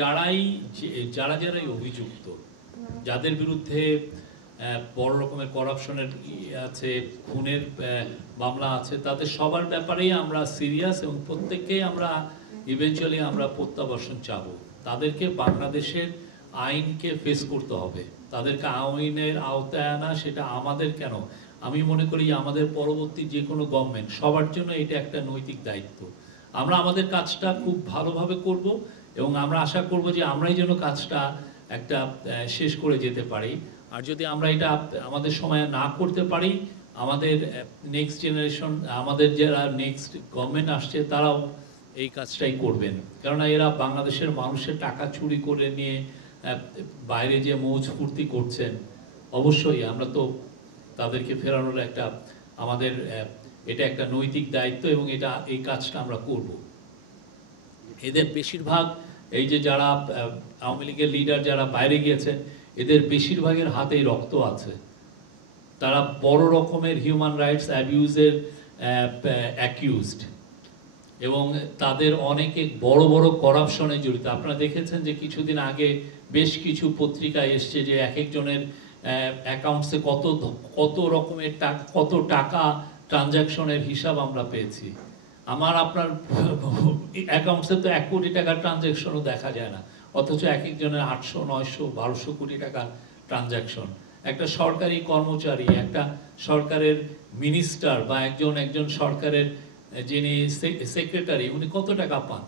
যারাই অভিযুক্ত, যাদের বিরুদ্ধে বড় রকমের করাপশনের আছে, খুনের মামলা আছে, তাদের সবার ব্যাপারেই আমরা সিরিয়াস এবং প্রত্যেককেই আমরা ইভেনচুয়ালি আমরা প্রত্যাবাসন চাবো। তাদেরকে বাংলাদেশের আইনকে ফেস করতে হবে, তাদেরকে আইনের আওতায় আনা, সেটা আমাদের কেন, আমি মনে করি আমাদের পরবর্তী যে কোনো গভর্নমেন্ট সবার জন্য এটা একটা নৈতিক দায়িত্ব। আমরা আমাদের কাজটা খুব ভালোভাবে করব এবং আমরা আশা করব যে আমরাই যেন কাজটা একটা শেষ করে যেতে পারি। আর যদি আমরা এটা আমাদের সময় না করতে পারি, আমাদের নেক্সট জেনারেশন, আমাদের যারা নেক্সট গভর্নমেন্ট আসছে, তারাও এই কাজটাই করবেন। কেননা এরা বাংলাদেশের মানুষের টাকা চুরি করে নিয়ে বাইরে যে মৌজ ফুর্তি করছেন, অবশ্যই আমরা তো তাদেরকে ফেরানোর একটা আমাদের এটা একটা নৈতিক দায়িত্ব এবং এই কাজটা আমরা করব। এদের বেশিরভাগ এই যে যারা আওয়ামী লীগের লিডার যারা বাইরে গিয়েছেন, এদের বেশিরভাগের হাতেই রক্ত আছে। তারা বড় রকমের হিউম্যান রাইটস অ্যাবিউজের অ্যাকিউজড এবং তাদের অনেকে বড় বড় করাপশনে জড়িত। আপনারা দেখেছেন যে কিছুদিন আগে বেশ কিছু পত্রিকায় এসছে যে এক একজনের অ্যাকাউন্টসে কত রকমের কত টাকা ট্রানজ্যাকশনের হিসাব আমরা পেয়েছি। আমার আপনার অ্যাকাউন্টসে তো 1 কোটি টাকার ট্রানজ্যাকশনও দেখা যায় না, অথচ এক একজনের 800, 900, 1200 কোটি টাকার ট্রানজ্যাকশন। একটা সরকারি কর্মচারী, একটা সরকারের মিনিস্টার বা একজন সরকারের যিনি সেক্রেটারি, উনি কত টাকা পান?